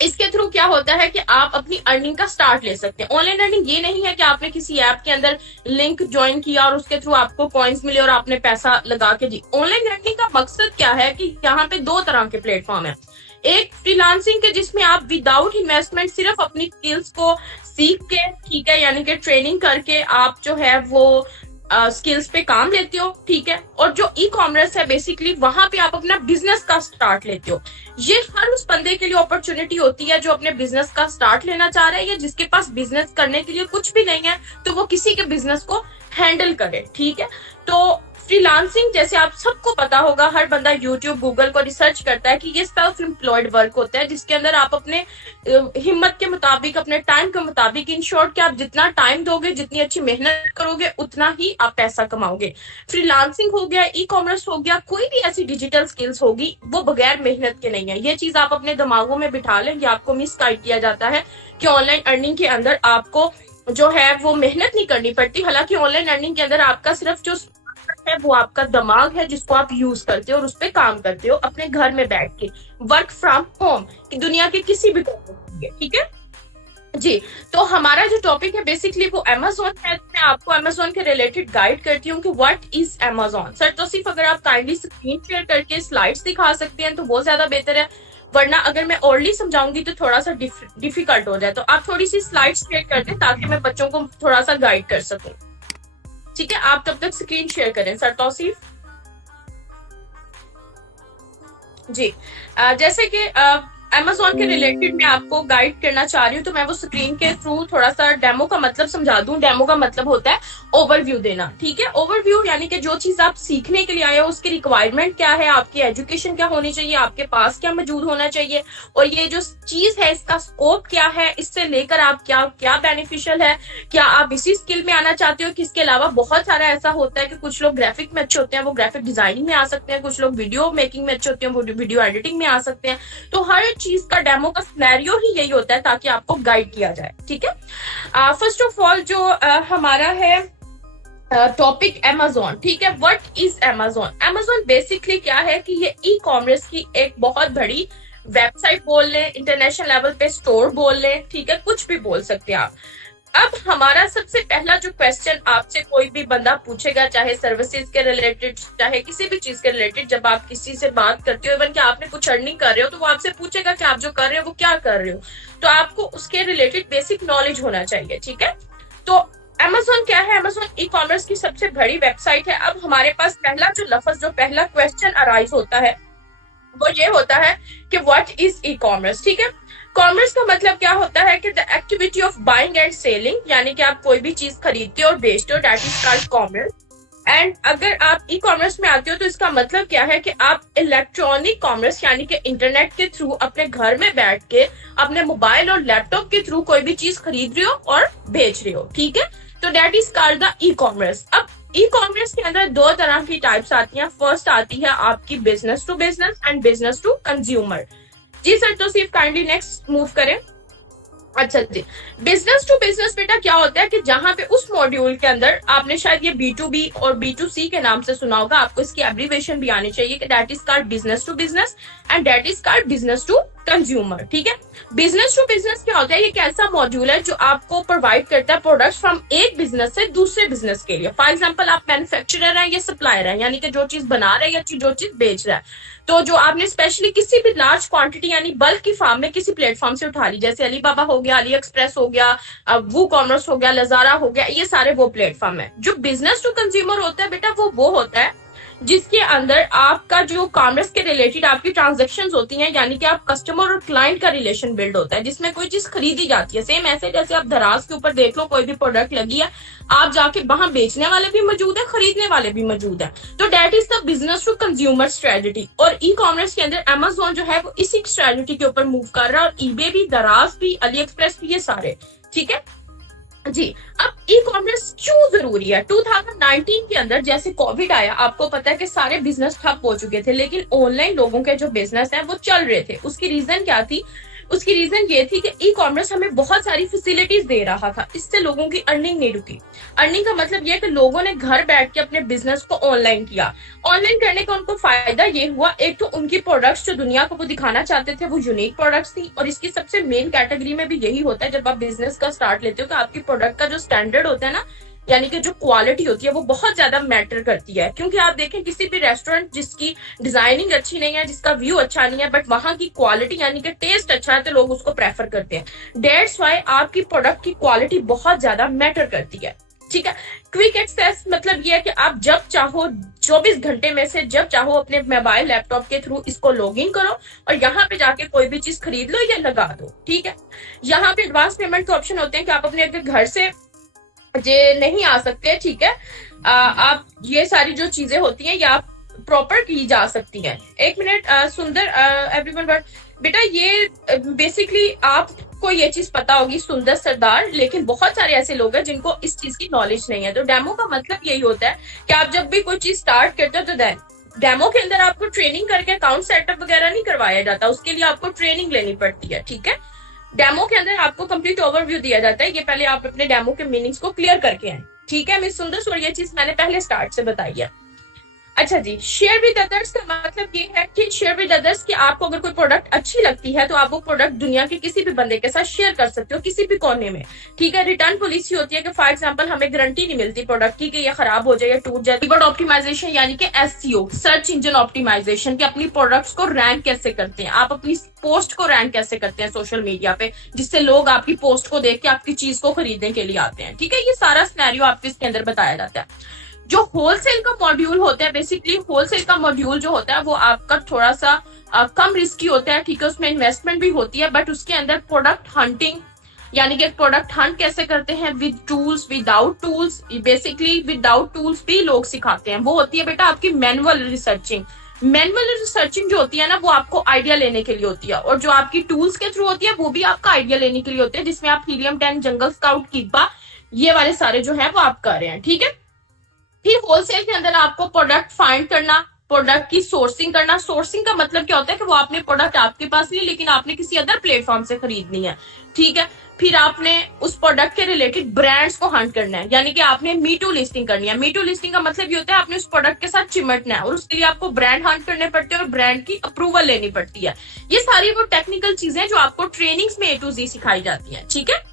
इसके थ्रू क्या होता है कि आप अपनी अर्निंग का स्टार्ट ले सकते हैं। ऑनलाइन अर्निंग ये नहीं है कि आपने किसी ऐप के अंदर लिंक ज्वाइन किया और उसके थ्रू आपको कॉइन्स मिले और आपने पैसा लगा के दी। ऑनलाइन अर्निंग का मकसद क्या है कि यहाँ पे दो तरह के प्लेटफॉर्म है। एक फ्रीलांसिंग के जिसमें आप विदाउट इन्वेस्टमेंट सिर्फ अपनी स्किल्स को सीख के, ठीक है, यानी कि ट्रेनिंग करके आप जो है वो स्किल्स पे काम लेते हो, ठीक है। और जो ई कॉमर्स है बेसिकली वहां पे आप अपना बिजनेस का स्टार्ट लेते हो। ये हर उस बंदे के लिए अपॉर्चुनिटी होती है जो अपने बिजनेस का स्टार्ट लेना चाह रहा है या जिसके पास बिजनेस करने के लिए कुछ भी नहीं है तो वो किसी के बिजनेस को हैंडल करे, ठीक है। तो फ्रीलांसिंग जैसे आप सबको पता होगा, हर बंदा यूट्यूब गूगल को रिसर्च करता है कि ये सेल्फ एम्प्लॉयड वर्क होता है जिसके अंदर आप अपने हिम्मत के मुताबिक, अपने टाइम के मुताबिक, इन शॉर्ट कि आप जितना टाइम दोगे, जितनी अच्छी मेहनत करोगे, उतना ही आप पैसा कमाओगे। फ्रीलांसिंग हो गया, ई कॉमर्स हो गया, कोई भी ऐसी डिजिटल स्किल्स होगी वो बगैर मेहनत के नहीं है। ये चीज आप अपने दिमागों में बिठा लें। ये आपको मिसगाइड किया जाता है कि ऑनलाइन अर्निंग के अंदर आपको जो है वो मेहनत नहीं करनी पड़ती। हालांकि ऑनलाइन अर्निंग के अंदर आपका सिर्फ जो है वो आपका दिमाग है जिसको आप यूज करते हो और उस पर काम करते हो अपने घर में बैठ के, वर्क फ्रॉम होम, कि दुनिया के किसी भी कोने में, ठीक है जी। तो हमारा जो टॉपिक है बेसिकली वो अमेजोन है। मैं आपको अमेजोन के रिलेटेड गाइड करती हूँ कि व्हाट इज अमेजोन। सर तो सिर्फ अगर आप काइंडली स्क्रीन शेयर करके स्लाइड्स दिखा सकते हैं तो बहुत ज्यादा बेहतर है, वरना अगर मैं ओरली समझाऊंगी तो थोड़ा सा डिफिकल्ट हो जाए। तो आप थोड़ी सी स्लाइड्स शेयर कर दें ताकि मैं बच्चों को थोड़ा सा गाइड कर सकूं, ठीक है। आप तब तक स्क्रीन शेयर करें सर तौसीफ जी। जैसे कि अमेजोन के रिलेटेड मैं आपको गाइड करना चाह रही हूँ तो मैं वो स्क्रीन के थ्रू थोड़ा सा डेमो का मतलब समझा दूं। डेमो का मतलब होता है ओवरव्यू देना, ठीक है। ओवरव्यू यानी कि जो चीज आप सीखने के लिए आए हो उसकी रिक्वायरमेंट क्या है, आपकी एजुकेशन क्या होनी चाहिए, आपके पास क्या मौजूद होना चाहिए, और ये जो चीज है इसका स्कोप क्या है, इससे लेकर आप क्या क्या बेनिफिशियल है, क्या आप इसी स्किल में आना चाहते हो कि इसके अलावा बहुत सारा ऐसा होता है कि कुछ लोग ग्राफिक में अच्छे होते हैं वो ग्राफिक डिजाइनिंग में आ सकते हैं, कुछ लोग वीडियो मेकिंग में अच्छे होते हैं वो वीडियो एडिटिंग में आ सकते हैं। तो हर चीज का डेमो का सिनेरियो ही यही होता है ताकि आपको गाइड किया जाए, ठीक है। फर्स्ट ऑफ ऑल जो हमारा है टॉपिक अमेजोन, ठीक है। What is Amazon. Amazon basically क्या है कि ये ई कॉमर्स की एक बहुत बड़ी वेबसाइट बोल लें, इंटरनेशनल लेवल पे स्टोर बोल लें, ठीक है, कुछ भी बोल सकते हैं आप। अब हमारा सबसे पहला जो क्वेश्चन आपसे कोई भी बंदा पूछेगा, चाहे सर्विसेज के रिलेटेड, चाहे किसी भी चीज के रिलेटेड, जब आप किसी से बात करते हो, इवन कि आपने कुछ अर्निंग कर रहे हो तो वो आपसे पूछेगा कि आप जो कर रहे हो वो क्या कर रहे हो, तो आपको उसके रिलेटेड बेसिक नॉलेज होना चाहिए, ठीक है। तो अमेजोन क्या है। अमेजोन ई कॉमर्स की सबसे बड़ी वेबसाइट है। अब हमारे पास पहला जो लफ्ज, जो पहला क्वेश्चन अराइज होता है वो ये होता है कि व्हाट इज ई कॉमर्स, ठीक है। कॉमर्स का मतलब क्या होता है कि the activity of buying and selling, यानी कि आप कोई भी चीज खरीदते हो और बेचते हो, that is called commerce. And अगर आप ई कॉमर्स में आते हो तो इसका मतलब क्या है कि आप इलेक्ट्रॉनिक कॉमर्स यानी कि इंटरनेट के थ्रू अपने घर में बैठ के अपने मोबाइल और लैपटॉप के थ्रू कोई भी चीज खरीद रहे हो और बेच रहे हो, ठीक है। तो that is called the e commerce. अब ई कॉमर्स के अंदर दो तरह की टाइप्स आती हैं। फर्स्ट आती है आपकी business to business and business to consumer. जी सर तो सिर्फ काइंडली नेक्स्ट मूव करें। अच्छा जी, बिजनेस टू बिजनेस बेटा क्या होता है कि जहां पे उस मॉड्यूल के अंदर आपने शायद ये B2B और B2C के नाम से सुना होगा, आपको इसकी एब्रीवेशन भी आनी चाहिए कि that is called business to business and that is called business to consumer, ठीक है। बिजनेस टू बिजनेस क्या होता है, ये एक ऐसा मॉड्यूल है जो आपको प्रोवाइड करता है प्रोडक्ट्स फ्रॉम एक बिजनेस से दूसरे बिजनेस के लिए। फॉर एग्जांपल आप मैन्युफैक्चरर हैं या सप्लायर हैं, यानी कि जो चीज बना रहे हैं या जो चीज बेच रहा है, तो जो आपने स्पेशली किसी भी लार्ज क्वांटिटी यानी बल्क की फॉर्म में किसी प्लेटफॉर्म से उठा ली, जैसे अलीबाबा हो गया, अली एक्सप्रेस हो गया, वो कॉमर्स हो गया, लजारा हो गया, ये सारे वो प्लेटफॉर्म है। जो बिजनेस टू कंज्यूमर होता है बेटा वो होता है जिसके अंदर आपका जो कॉमर्स के रिलेटेड आपकी ट्रांजेक्शंस होती हैं, यानी कि आप कस्टमर और क्लाइंट का रिलेशन बिल्ड होता है, जिसमें कोई चीज खरीदी जाती है। सेम ऐसे जैसे आप दराज के ऊपर देख लो, कोई भी प्रोडक्ट लगी है, आप जाके वहां बेचने वाले भी मौजूद है, खरीदने वाले भी मौजूद है। तो that is the business to consumer strategy. और ई कॉमर्स के अंदर अमेजोन जो है वो इसी स्ट्रेटेजी के ऊपर मूव कर रहा है, और ईबे भी, दराज भी, अली एक्सप्रेस भी, ये सारे, ठीक है जी। अब ई कॉमर्स क्यों जरूरी है। 2019 के अंदर जैसे कोविड आया, आपको पता है कि सारे बिजनेस ठप हो चुके थे, लेकिन ऑनलाइन लोगों के जो बिजनेस है वो चल रहे थे। उसकी रीजन क्या थी, उसकी रीजन ये थी कि ई कॉमर्स हमें बहुत सारी फैसिलिटीज दे रहा था, इससे लोगों की अर्निंग नहीं रुकी। अर्निंग का मतलब ये है कि लोगों ने घर बैठ के अपने बिजनेस को ऑनलाइन किया। ऑनलाइन करने का उनको फायदा ये हुआ, एक तो उनकी प्रोडक्ट्स जो दुनिया को वो दिखाना चाहते थे वो यूनिक प्रोडक्ट्स थी, और इसकी सबसे मेन कैटेगरी में भी यही होता है जब आप बिजनेस का स्टार्ट लेते हो कि आपकी प्रोडक्ट का जो स्टैंडर्ड होता है ना, यानी कि जो क्वालिटी होती है वो बहुत ज्यादा मैटर करती है। क्योंकि आप देखें किसी भी रेस्टोरेंट जिसकी डिजाइनिंग अच्छी नहीं है, जिसका व्यू अच्छा नहीं है, बट वहां की क्वालिटी यानी कि टेस्ट अच्छा है, तो लोग उसको प्रेफर करते हैं। डेट्स वाई आपकी प्रोडक्ट की क्वालिटी बहुत ज्यादा मैटर करती है, ठीक है। क्विक एक्सेस मतलब ये है कि आप जब चाहो 24 घंटे में से जब चाहो अपने मोबाइल लैपटॉप के थ्रू इसको लॉग इन करो और यहाँ पे जाके कोई भी चीज खरीद लो या लगा दो, ठीक है। यहाँ पे एडवांस पेमेंट के ऑप्शन होते हैं कि आप अपने अगर घर से जे नहीं आ सकते, ठीक है, आप ये सारी जो चीजें होती हैं या प्रॉपर की जा सकती हैं। एक मिनट सुंदर एवरीवन, बट बेटा ये बेसिकली आपको ये चीज पता होगी सुंदर सरदार, लेकिन बहुत सारे ऐसे लोग हैं जिनको इस चीज की नॉलेज नहीं है। तो डेमो का मतलब यही होता है कि आप जब भी कोई चीज स्टार्ट करते हो तो डेमो के अंदर आपको ट्रेनिंग करके अकाउंट सेटअप वगैरह नहीं करवाया जाता, उसके लिए आपको ट्रेनिंग लेनी पड़ती है, ठीक है। डेमो के अंदर आपको कंप्लीट ओवरव्यू दिया जाता है, ये पहले आप अपने डेमो के मीनिंग्स को क्लियर करके आए, ठीक है मिस सुंदर, और ये चीज मैंने पहले स्टार्ट से बताई है। अच्छा जी, शेयर विद अदर्स का मतलब ये है कि शेयर विद अदर्स कि आपको अगर कोई प्रोडक्ट अच्छी लगती है तो आप वो प्रोडक्ट दुनिया के किसी भी बंदे के साथ शेयर कर सकते हो, किसी भी कोने में, ठीक है। रिटर्न पॉलिसी होती है कि फॉर एग्जांपल हमें गारंटी नहीं मिलती प्रोडक्ट की कि ये खराब हो जाए या टूट जाए। कीवर्ड ऑप्टिमाइजेशन यानी कि एसईओ, सर्च इंजन ऑप्टिमाइजेशन, कि अपनी प्रोडक्ट्स को रैंक कैसे करते हैं, आप अपनी पोस्ट को रैंक कैसे करते हैं सोशल मीडिया पे, जिससे लोग आपकी पोस्ट को देख के आपकी चीज को खरीदने के लिए आते हैं, ठीक है। ये सारा सिनेरियो आपको इसके अंदर बताया जाता है। जो होलसेल का मॉड्यूल होता है, बेसिकली होलसेल का मॉड्यूल जो होता है वो आपका थोड़ा सा कम रिस्की होता है, ठीक है। उसमें इन्वेस्टमेंट भी होती है, बट उसके अंदर प्रोडक्ट हंटिंग यानी कि प्रोडक्ट हंट कैसे करते हैं with tools, without tools, basically without tools भी लोग सिखाते हैं। वो होती है बेटा आपकी मैनुअल रिसर्चिंग। मैनुअल रिसर्चिंग जो होती है ना वो आपको आइडिया लेने के लिए होती है, और जो आपकी टूल्स के थ्रू होती है वो भी आपका आइडिया लेने के लिए होती है, जिसमें आप हीलियम 10, जंगल स्काउट, कीपा, ये वाले सारे जो है वो आप कर रहे हैं, ठीक है। फिर होलसेल के अंदर आपको प्रोडक्ट फाइंड करना, प्रोडक्ट की सोर्सिंग करना। सोर्सिंग का मतलब क्या होता है कि वो आपने प्रोडक्ट आपके पास नहीं, लेकिन आपने किसी अदर प्लेटफॉर्म से खरीदनी है, ठीक है। फिर आपने उस प्रोडक्ट के रिलेटेड ब्रांड्स को हंट करना है, यानी कि आपने मीटू लिस्टिंग करनी है। मीटू लिस्टिंग का मतलब ये होता है आपने उस प्रोडक्ट के साथ चिमटना है, और उसके लिए आपको ब्रांड हंट करने पड़ते हैं और ब्रांड की अप्रूवल लेनी पड़ती है। ये सारी वो टेक्निकल चीजें जो आपको ट्रेनिंग्स में A to Z सिखाई जाती है, ठीक है।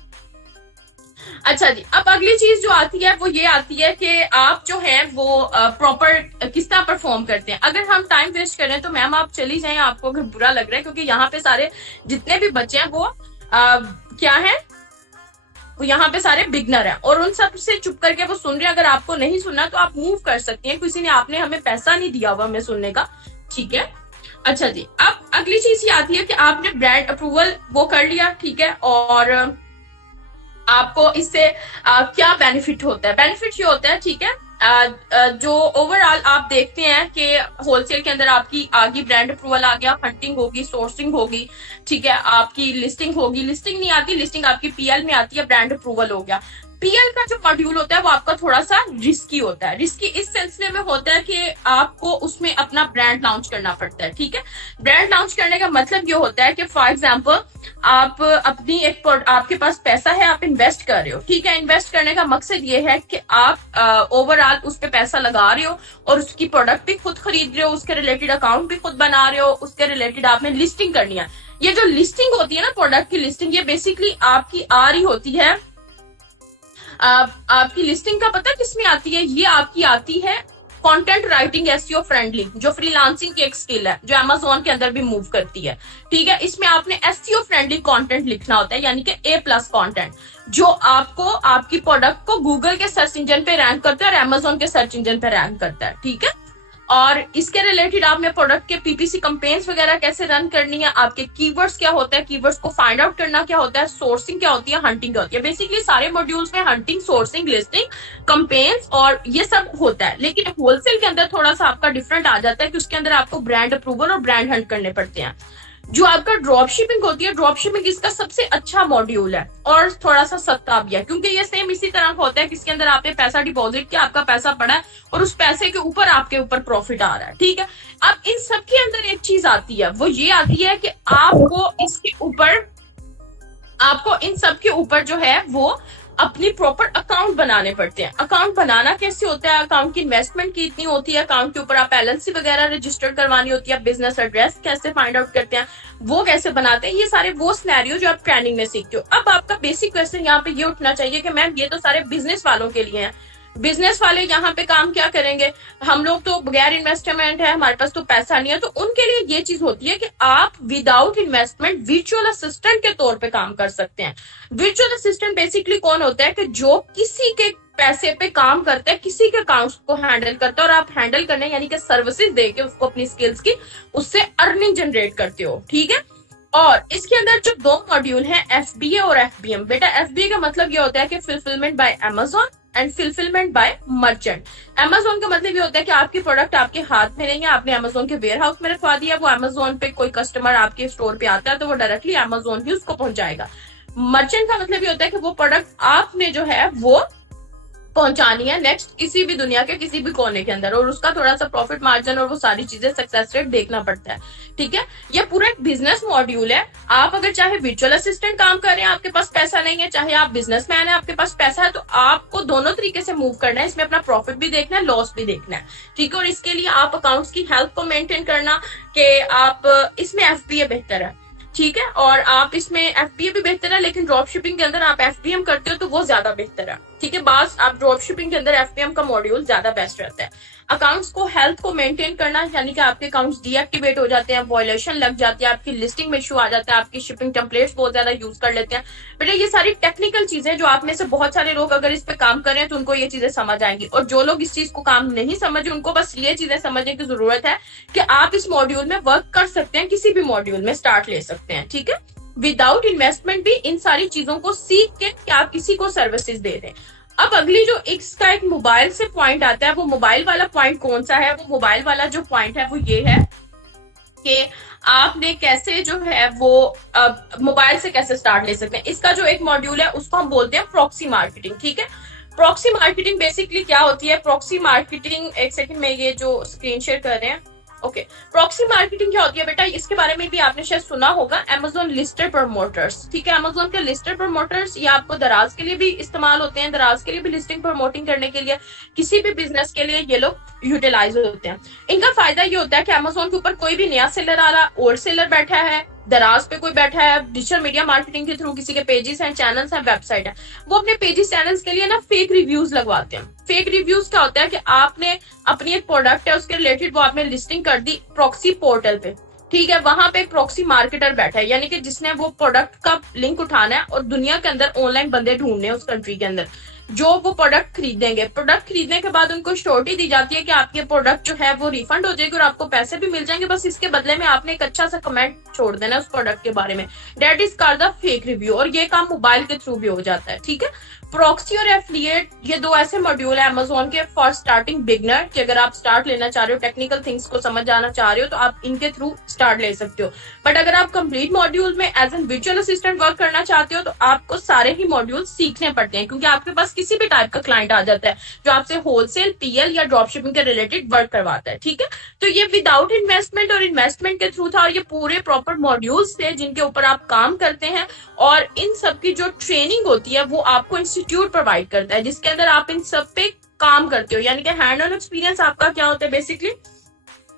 अच्छा जी, अब अगली चीज जो आती है वो ये आती है कि आप जो है वो प्रॉपर किस तरह परफॉर्म करते हैं। अगर हम टाइम वेस्ट करें तो मैम आप चली जाएं, आपको अगर बुरा लग रहा है, क्योंकि यहाँ पे सारे जितने भी बच्चे हैं वो क्या है, वो यहाँ पे सारे बिगनर हैं और उन सब से चुप करके वो सुन रहे हैं। अगर आपको नहीं सुनना तो आप मूव कर सकती हैं, किसी ने आपने हमें पैसा नहीं दिया हुआ हमें सुनने का, ठीक है। अच्छा जी, अब अगली चीज ये आती है कि आपने ब्रांड अप्रूवल वो कर लिया, ठीक है, और आपको इससे क्या बेनिफिट होता है। बेनिफिट ये होता है, ठीक है, जो ओवरऑल आप देखते हैं कि होलसेल के अंदर आपकी आगे ब्रांड अप्रूवल आ गया, फंडिंग होगी, सोर्सिंग होगी, ठीक है, आपकी लिस्टिंग होगी, लिस्टिंग नहीं आती, लिस्टिंग आपकी पीएल में आती है, ब्रांड अप्रूवल हो गया। पीएल का जो मॉड्यूल होता है वो आपका थोड़ा सा रिस्की होता है। रिस्की इस सिलसिले में होता है कि आपको उसमें अपना ब्रांड लॉन्च करना पड़ता है, ठीक है। ब्रांड लॉन्च करने का मतलब ये होता है कि फॉर एग्जांपल आप अपनी एक आपके पास पैसा है, आप इन्वेस्ट कर रहे हो, ठीक है। इन्वेस्ट करने का मकसद ये है कि आप ओवरऑल उस पर पैसा लगा रहे हो और उसकी प्रोडक्ट भी खुद खरीद रहे हो, उसके रिलेटेड अकाउंट भी खुद बना रहे हो, उसके रिलेटेड आपने लिस्टिंग करनी है। ये जो लिस्टिंग होती है ना, प्रोडक्ट की लिस्टिंग, ये बेसिकली आपकी आ रही होती है। आपकी लिस्टिंग का पता किसमें आती है, ये आपकी आती है कंटेंट राइटिंग एसईओ फ्रेंडली, जो फ्रीलांसिंग की एक स्किल है जो अमेज़न के अंदर भी मूव करती है, ठीक है। इसमें आपने एसईओ फ्रेंडली कंटेंट लिखना होता है, यानी कि A+ कंटेंट, जो आपको आपकी प्रोडक्ट को गूगल के सर्च इंजन पे रैंक करता है और अमेज़न के सर्च इंजन पे रैंक करता है, ठीक है। और इसके रिलेटेड आपने प्रोडक्ट के पीपीसी कैंपेन्स वगैरह कैसे रन करनी है, आपके कीवर्ड्स क्या होता है, कीवर्ड्स को फाइंड आउट करना क्या होता है, सोर्सिंग क्या होती है, हंटिंग क्या होती है। बेसिकली सारे मॉड्यूल्स में हंटिंग, सोर्सिंग, लिस्टिंग, कैंपेन्स और ये सब होता है। लेकिन होलसेल के अंदर थोड़ा सा आपका डिफरेंट आ जाता है कि उसके अंदर आपको ब्रांड अप्रूवल और ब्रांड हंट करने पड़ते हैं। जो आपका ड्रॉप शिपिंग होती है, ड्रॉप शिपिंग इसका सबसे अच्छा मॉड्यूल है और थोड़ा सा सस्ता भी है, क्योंकि ये सेम इसी तरह का होता है कि इसके अंदर आपने पैसा डिपॉजिट किया, आपका पैसा पड़ा है और उस पैसे के ऊपर आपके ऊपर प्रॉफिट आ रहा है। ठीक है, अब इन सब के अंदर एक चीज आती है, वो ये आती है कि आपको इन सब के ऊपर जो है वो अपनी प्रॉपर अकाउंट बनाने पड़ते हैं। अकाउंट बनाना कैसे होता है, अकाउंट की इन्वेस्टमेंट कितनी होती है, अकाउंट के ऊपर आप एलएलसी वगैरह रजिस्टर करवानी होती है, बिजनेस एड्रेस कैसे फाइंड आउट करते हैं, वो कैसे बनाते हैं, ये सारे वो सिनेरियो जो आप ट्रेनिंग में सीखते हो। अब आपका बेसिक क्वेश्चन यहाँ पे ये उठना चाहिए कि मैम ये तो सारे बिजनेस वालों के लिए हैं, बिजनेस वाले यहाँ पे काम क्या करेंगे, हम लोग तो बगैर इन्वेस्टमेंट है, हमारे पास तो पैसा नहीं है। तो उनके लिए ये चीज होती है कि आप विदाउट इन्वेस्टमेंट वर्चुअल असिस्टेंट के तौर पे काम कर सकते हैं। वर्चुअल असिस्टेंट बेसिकली कौन होता है कि जो किसी के पैसे पे काम करता है, किसी के अकाउंट्स को हैंडल करता है और आप हैंडल करने यानी कि सर्विसेज देके उसको अपनी स्किल्स की उससे अर्निंग जनरेट करते हो। ठीक है, और इसके अंदर जो दो मॉड्यूल हैं, एफबीए और एफबीएम। बेटा एफबीए का मतलब ये होता है कि fulfilment bye Amazon and fulfilment bye merchant. Amazon का मतलब ये होता है कि आपकी प्रोडक्ट आपके हाथ में नहीं है, आपने अमेजोन के वेयर हाउस में रखवा दिया, वो अमेजोन पे कोई कस्टमर आपके स्टोर पे आता है तो वो डायरेक्टली अमेजोन ही उसको पहुंचाएगा। मर्चेंट का मतलब ये होता है कि वो प्रोडक्ट आपने जो है वो पहुंचानी है नेक्स्ट किसी भी दुनिया के किसी भी कोने के अंदर, और उसका थोड़ा सा प्रॉफिट मार्जिन और वो सारी चीजें सक्सेस रेट देखना पड़ता है। ठीक है, ये पूरा एक बिजनेस मॉड्यूल है। आप अगर चाहे वर्चुअल असिस्टेंट काम कर रहे हैं, आपके पास पैसा नहीं है, चाहे आप बिजनेसमैन है आपके पास पैसा है, तो आपको दोनों तरीके से मूव करना है। इसमें अपना प्रॉफिट भी देखना है, लॉस भी देखना है। ठीक है, और इसके लिए आप अकाउंट्स की हेल्थ को मेंटेन करना कि आप इसमें एफबीए बेहतर है। ठीक है, और आप इसमें एफबीए भी बेहतर है, लेकिन ड्रॉप शिपिंग के अंदर आप एफबीएम करते हो तो वो ज्यादा बेहतर है। ठीक है, बस आप ड्रॉप शिपिंग के अंदर एफबीएम का मॉड्यूल ज्यादा बेस्ट रहता है। अकाउंट्स को हेल्थ को मेंटेन करना, यानी कि आपके अकाउंट्स डीएक्टिवेट हो जाते हैं, वॉयलेशन लग जाती है, आपकी लिस्टिंग में इशू आ जाता है, आपकी शिपिंग टेम्पलेट्स बहुत ज्यादा यूज कर लेते हैं। बेटा ये सारी टेक्निकल चीजें जो आप में से बहुत सारे लोग अगर इस पे काम कर रहे हैं तो उनको ये चीजें समझ आएंगी, और जो लोग इस चीज को काम नहीं समझे उनको बस ये चीजें समझने की जरूरत है कि आप इस मॉड्यूल में वर्क कर सकते हैं, किसी भी मॉड्यूल में स्टार्ट ले सकते हैं। ठीक है, विदाउट इन्वेस्टमेंट भी इन सारी चीजों को सीख के कि आप किसी को सर्विसेज दे रहे हैं। अब अगली जो इसका एक मोबाइल से पॉइंट आता है, वो मोबाइल वाला पॉइंट कौन सा है, वो मोबाइल वाला जो पॉइंट है वो ये है कि आपने कैसे जो है वो मोबाइल से कैसे स्टार्ट ले सकते हैं। इसका जो एक मॉड्यूल है उसको हम बोलते हैं प्रॉक्सी मार्केटिंग। ठीक है, प्रॉक्सी मार्केटिंग बेसिकली क्या होती है, प्रॉक्सी मार्केटिंग, एक सेकंड में ये जो स्क्रीन शेयर कर रहे हैं, ओके, प्रॉक्सी मार्केटिंग क्या होती है बेटा, इसके बारे में भी आपने शायद सुना होगा, अमेजोन लिस्टेड प्रमोटर्स। ठीक है, अमेजोन के लिस्टेड प्रमोटर्स ये आपको दराज के लिए भी इस्तेमाल होते हैं, दराज के लिए भी लिस्टिंग प्रमोटिंग करने के लिए, किसी भी बिजनेस के लिए ये लोग यूटिलाइज होते हैं। इनका फायदा ये होता है कि अमेजोन के ऊपर कोई भी नया सेलर आ रहा, ओल्ड सेलर बैठा है, दराज पे कोई बैठा है, डिजिटल मीडिया मार्केटिंग के थ्रू किसी के पेजेस हैं, चैनल्स हैं, वेबसाइट है, वो अपने पेजेस चैनल्स के लिए ना फेक रिव्यूज लगवाते हैं। फेक रिव्यूज क्या होता है कि आपने अपनी एक प्रोडक्ट है उसके रिलेटेड वो आपने लिस्टिंग कर दी प्रॉक्सी पोर्टल पे। ठीक है, वहां पे एक प्रॉक्सी मार्केटर बैठा है, यानी कि जिसने वो प्रोडक्ट का लिंक उठाना है और दुनिया के अंदर ऑनलाइन बंदे ढूंढने उस कंट्री के अंदर जो वो प्रोडक्ट खरीदेंगे। प्रोडक्ट खरीदने के बाद उनको श्योरिटी दी जाती है कि आपके प्रोडक्ट जो है वो रिफंड हो जाएगी और आपको पैसे भी मिल जाएंगे, बस इसके बदले में आपने एक अच्छा सा कमेंट छोड़ देना उस प्रोडक्ट के बारे में। That is called the fake review, और ये काम मोबाइल के थ्रू भी हो जाता है। ठीक है, प्रॉक्सी और एफिलिएट ये दो ऐसे मॉड्यूल है अमेजोन के फॉर स्टार्टिंग बिगनर, कि अगर आप स्टार्ट लेना चाह रहे हो, टेक्निकल थिंग्स को समझ जाना चाह रहे हो तो आप इनके थ्रू स्टार्ट ले सकते हो। बट अगर आप कंप्लीट मॉड्यूल में as an virtual assistant work करना चाहते हो तो आपको सारे ही मॉड्यूल सीखने पड़ते हैं, क्योंकि आपके पास किसी भी टाइप का क्लाइंट आ जाता है जो आपसे होलसेल, पीएल या ड्रॉप शिपिंग के रिलेटेड वर्क करवाता है। ठीक है, तो ये विदाउट इन्वेस्टमेंट और इन्वेस्टमेंट के थ्रू था, और ये पूरे प्रॉपर मॉड्यूल्स थे जिनके ऊपर आप काम करते हैं, और इन सब की जो ट्रेनिंग होती है वो आपको इंस्टीट्यूट प्रोवाइड करता है, जिसके अंदर आप इन सब पे काम करते हो। यानी कि हैंड ऑन एक्सपीरियंस आपका क्या होता है, बेसिकली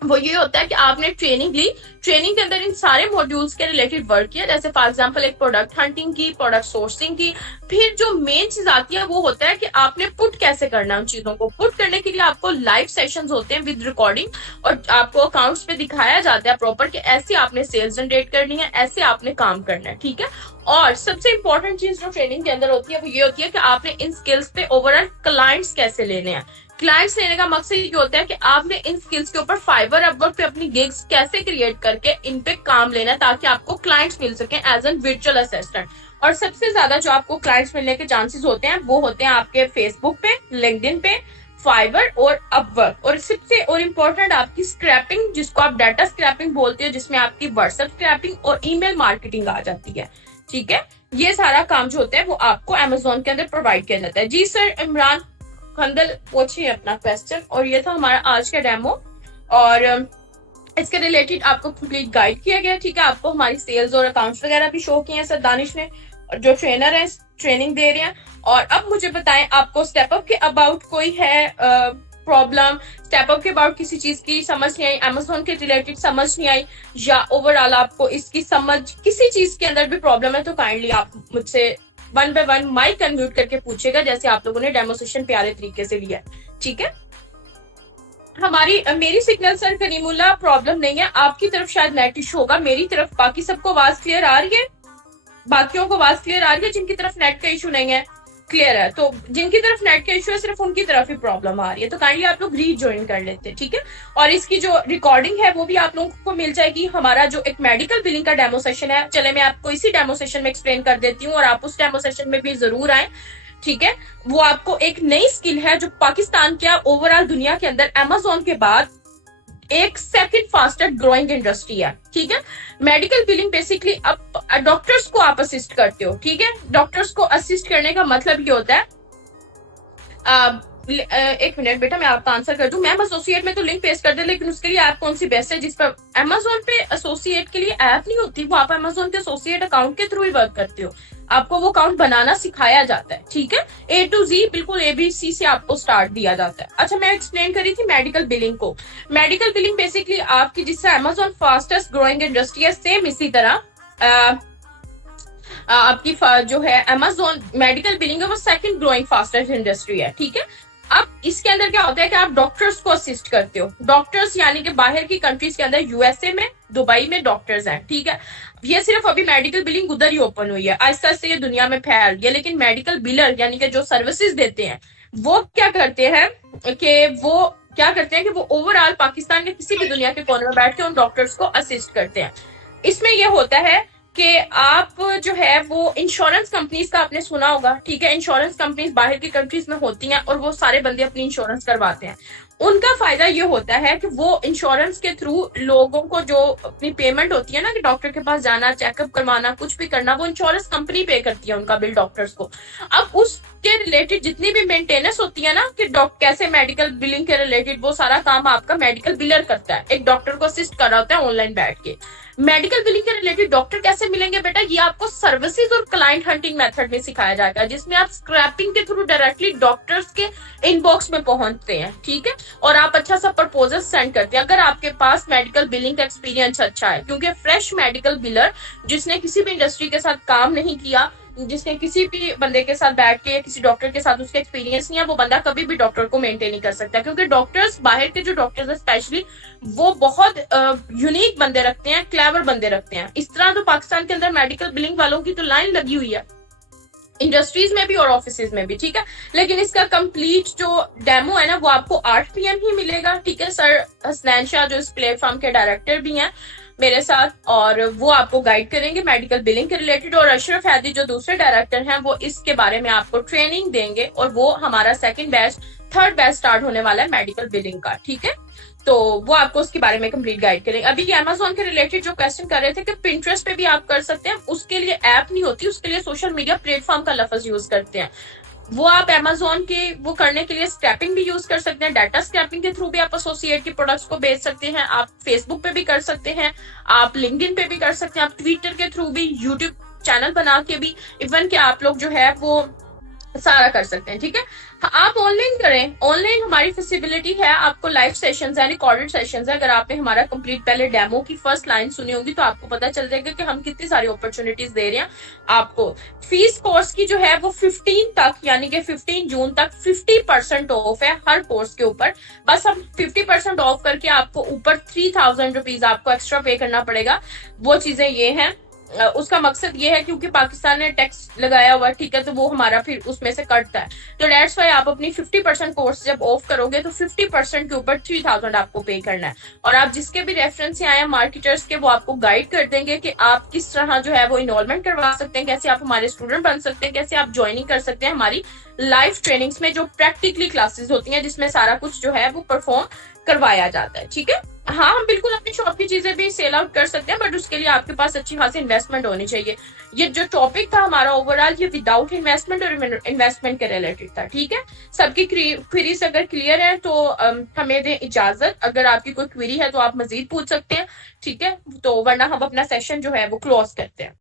वो ये होता है कि आपने ट्रेनिंग ली, ट्रेनिंग के अंदर इन सारे मॉड्यूल्स के रिलेटेड वर्क किया, जैसे फॉर एग्जांपल एक प्रोडक्ट हंटिंग की, प्रोडक्ट सोर्सिंग की। फिर जो मेन चीज आती है वो होता है कि आपने पुट कैसे करना है उन चीजों को। पुट करने के लिए आपको लाइव सेशंस होते हैं विद रिकॉर्डिंग, और आपको अकाउंट्स पे दिखाया जाता है प्रॉपर कि ऐसे आपने सेल्स जनरेट करनी है, ऐसे आपने काम करना है। ठीक है, और सबसे इंपॉर्टेंट चीज जो ट्रेनिंग के अंदर होती है वो ये होती है कि आपने इन स्किल्स पे ओवरऑल क्लाइंट्स कैसे लेने हैं। क्लाइंट्स लेने का मकसद ये होता है कि आपने इन स्किल्स के ऊपर फाइवर, अपवर्क पे अपनी गिग्स कैसे क्रिएट करके इन पे काम लेना है, ताकि आपको क्लाइंट्स मिल सके एज एन वर्चुअल असिस्टेंट। और सबसे ज्यादा जो आपको क्लाइंट्स मिलने के चांसेस होते हैं वो होते हैं आपके फेसबुक पे, लिंक्डइन पे, फाइबर और अपवर्क, और सबसे और इम्पोर्टेंट आपकी स्क्रैपिंग, जिसको आप डाटा स्क्रैपिंग बोलते हो, जिसमें आपकी व्हाट्सएप स्क्रैपिंग और ईमेल मार्केटिंग आ जाती है। ठीक है, ये सारा काम जो होता है वो आपको अमेजोन के अंदर प्रोवाइड किया जाता है। जी सर, इमरान खंदल पूछिए अपना क्वेश्चन। और ये था हमारा आज का डेमो, और इसके रिलेटेड आपको कंप्लीट गाइड किया गया। ठीक है, आपको हमारी सेल्स और अकाउंट्स वगैरह भी शो किए हैं सर दानिश ने, जो ट्रेनर है ट्रेनिंग दे रहे हैं। और अब मुझे बताएं, आपको स्टेप अप के अबाउट कोई है प्रॉब्लम, स्टेप अप के अबाउट किसी चीज की समझ नहीं आई, अमेजोन के रिलेटेड समझ नहीं आई, या ओवरऑल आपको इसकी समझ किसी चीज के अंदर भी प्रॉब्लम है, तो काइंडली आप मुझसे 1 by 1 माइक अनम्यूट करके पूछेगा, जैसे आप लोगों ने डेमोस्ट्रेशन प्यारे तरीके से लिया। ठीक है, मेरी सिग्नल सर करीमुल्ला प्रॉब्लम नहीं है, आपकी तरफ शायद नेट इशू होगा, मेरी तरफ बाकी सबको आवाज क्लियर आ रही है, बाकियों को आवाज क्लियर आ रही है, जिनकी तरफ नेट का इशू नहीं है क्लियर है, तो जिनकी तरफ नेट का इशू है सिर्फ उनकी तरफ ही प्रॉब्लम आ रही है, तो काइंडली आप लोग रीजॉइन कर लेते हैं। ठीक है, और इसकी जो रिकॉर्डिंग है वो भी आप लोगों को मिल जाएगी। हमारा जो एक मेडिकल बिलिंग का डेमो सेशन है, चले मैं आपको इसी डेमो सेशन में एक्सप्लेन कर देती हूँ, और आप उस डेमो सेशन में भी जरूर आए। ठीक है, वो आपको एक नई स्किल है जो पाकिस्तान क्या ओवरऑल दुनिया के अंदर अमेजोन के बाद एक सेकंड फास्टर ग्रोइंग इंडस्ट्री है। ठीक है, मेडिकल बिलिंग बेसिकली अब डॉक्टर्स को आप असिस्ट करते हो। ठीक है, डॉक्टर्स को असिस्ट करने का मतलब ये होता है, एक मिनट बेटा, मैं आपका आंसर कर दूं। मैम एसोसिएट में तो लिंक पेस्ट कर दे, लेकिन उसके लिए ऐप कौन सी बेस्ट है? जिस पर अमेजोन पे एसोसिएट के लिए ऐप नहीं होती, वो आप अमेजोन के एसोसिएट अकाउंट के थ्रू ही वर्क करते हो, आपको वो अकाउंट बनाना सिखाया जाता है। ठीक है, A to Z बिल्कुल ABC से आपको स्टार्ट दिया जाता है। अच्छा, मैं एक्सप्लेन करी थी मेडिकल बिलिंग को। मेडिकल बिलिंग बेसिकली आपकी, जिससे अमेजोन फास्टेस्ट ग्रोइंग इंडस्ट्री है, सेम इसी तरह आपकी जो है अमेजोन मेडिकल बिलिंग है, वो सेकंड ग्रोइंग फास्टेस्ट इंडस्ट्री है। ठीक है, अब इसके अंदर क्या होता है कि आप डॉक्टर्स को असिस्ट करते हो। डॉक्टर्स यानी कि बाहर की कंट्रीज के अंदर USA में, दुबई में डॉक्टर्स हैं। ठीक है, ये सिर्फ अभी मेडिकल बिलिंग उधर ही ओपन हुई है, आहिस्ता आहिस्ता ये दुनिया में फैल रही है। लेकिन मेडिकल बिलर यानी कि जो सर्विसेज देते हैं, वो क्या करते हैं कि वो ओवरऑल पाकिस्तान के किसी भी दुनिया के कोने में बैठ के उन डॉक्टर्स को असिस्ट करते हैं। इसमें यह होता है कि आप जो है वो इंश्योरेंस कंपनीज का आपने सुना होगा। ठीक है, इंश्योरेंस कंपनीज बाहर की कंट्रीज में होती हैं, और वो सारे बंदे अपनी इंश्योरेंस करवाते हैं। उनका फायदा ये होता है कि वो इंश्योरेंस के थ्रू लोगों को जो अपनी पेमेंट होती है ना, कि डॉक्टर के पास जाना, चेकअप करवाना, कुछ भी करना, वो इंश्योरेंस कंपनी पे करती है उनका बिल डॉक्टर्स को। अब उसके रिलेटेड जितनी भी मेंटेनेंस होती है ना, कि कैसे मेडिकल बिलिंग के रिलेटेड, वो सारा काम आपका मेडिकल बिलर करता है, एक डॉक्टर को असिस्ट कर रहा होता है ऑनलाइन बैठ के। मेडिकल बिलिंग के रिलेटेड डॉक्टर कैसे मिलेंगे बेटा, ये आपको सर्विसेज और क्लाइंट हंटिंग मेथड में सिखाया जाएगा, जिसमें आप स्क्रैपिंग के थ्रू डायरेक्टली डॉक्टर्स के इनबॉक्स में पहुंचते हैं। ठीक है, और आप अच्छा सा प्रपोजल सेंड करते हैं अगर आपके पास मेडिकल बिलिंग का एक्सपीरियंस अच्छा है, क्योंकि फ्रेश मेडिकल बिलर जिसने किसी भी इंडस्ट्री के साथ काम नहीं किया, जिसने किसी भी बंदे के साथ बैठ के, किसी डॉक्टर के साथ उसका एक्सपीरियंस नहीं है, वो बंदा कभी भी डॉक्टर को मेंटेन नहीं कर सकता। क्योंकि डॉक्टर्स, बाहर के जो डॉक्टर्स है स्पेशली, वो बहुत यूनिक बंदे रखते हैं, क्लेवर बंदे रखते हैं। इस तरह तो पाकिस्तान के अंदर मेडिकल बिलिंग वालों की तो लाइन लगी हुई है, इंडस्ट्रीज में भी और ऑफिसेज में भी। ठीक है, लेकिन इसका कंप्लीट जो डेमो है ना, वो आपको 8 PM ही मिलेगा। ठीक है, सर हसनैन शाह जो इस प्लेटफॉर्म के डायरेक्टर भी हैं मेरे साथ, और वो आपको गाइड करेंगे मेडिकल बिलिंग के रिलेटेड, और अशरफ हैदी जो दूसरे डायरेक्टर हैं, वो इसके बारे में आपको ट्रेनिंग देंगे, और वो हमारा second batch, third batch start होने वाला है मेडिकल बिलिंग का। ठीक है, तो वो आपको उसके बारे में कंप्लीट गाइड करेंगे। अभी ये अमेजोन के रिलेटेड जो क्वेश्चन कर रहे थे कि पिंटरेस्ट पे भी आप कर सकते हैं, उसके लिए ऐप नहीं होती, उसके लिए सोशल मीडिया प्लेटफॉर्म का लफ्ज यूज करते हैं। वो आप अमेजोन के वो करने के लिए स्क्रैपिंग भी यूज कर सकते हैं, डाटा स्क्रैपिंग के थ्रू भी आप एसोसिएट के प्रोडक्ट्स को बेच सकते हैं, आप फेसबुक पे भी कर सकते हैं, आप लिंक्डइन पे भी कर सकते हैं, आप ट्विटर के थ्रू भी, यूट्यूब चैनल बना के भी, इवन के आप लोग जो है वो सारा कर सकते हैं। ठीक है, आप ऑनलाइन करें, ऑनलाइन हमारी फैसिलिटी है, आपको लाइव सेशंस है, रिकॉर्डेड सेशंस है। अगर आपने हमारा कंप्लीट पहले डेमो की फर्स्ट लाइन सुनी होगी तो आपको पता चल जाएगा कि हम कितनी सारी अपॉर्चुनिटीज दे रहे हैं आपको। फीस कोर्स की जो है वो 15 तक, यानी कि 15 जून तक 50% ऑफ है हर कोर्स के ऊपर। बस हम 50% ऑफ करके आपको ऊपर 3000 रुपीज आपको एक्स्ट्रा पे करना पड़ेगा। वो चीजें ये हैं उसका मकसद ये है क्योंकि पाकिस्तान ने टैक्स लगाया हुआ, ठीक है, तो वो हमारा फिर उसमें से कटता है। तो डेट्स वाई आप अपनी 50% कोर्स जब ऑफ करोगे तो 50% के ऊपर 3000 आपको पे करना है। और आप जिसके भी रेफरेंस से आए हैं मार्केटर्स के, वो आपको गाइड कर देंगे कि आप किस तरह जो है वो इनरोलमेंट करवा सकते हैं, कैसे आप हमारे स्टूडेंट बन सकते हैं, कैसे आप ज्वाइनिंग कर सकते हैं हमारी लाइव ट्रेनिंग्स में जो प्रैक्टिकली क्लासेस होती हैं, जिसमें सारा कुछ जो है वो परफॉर्म करवाया जाता है। ठीक है, हाँ, हम बिल्कुल अपनी शॉप की चीजें भी सेल आउट कर सकते हैं, बट उसके लिए आपके पास अच्छी खासी इन्वेस्टमेंट होनी चाहिए। ये जो टॉपिक था हमारा ओवरऑल, ये विदाउट इन्वेस्टमेंट और इन्वेस्टमेंट के रिलेटेड था। ठीक है, सबकी क्वेरीज अगर क्लियर है तो हमें दें इजाजत। अगर आपकी कोई क्वेरी है तो आप मजीद पूछ सकते हैं, ठीक है, तो वरना हम अपना सेशन जो है वो क्लोज करते हैं।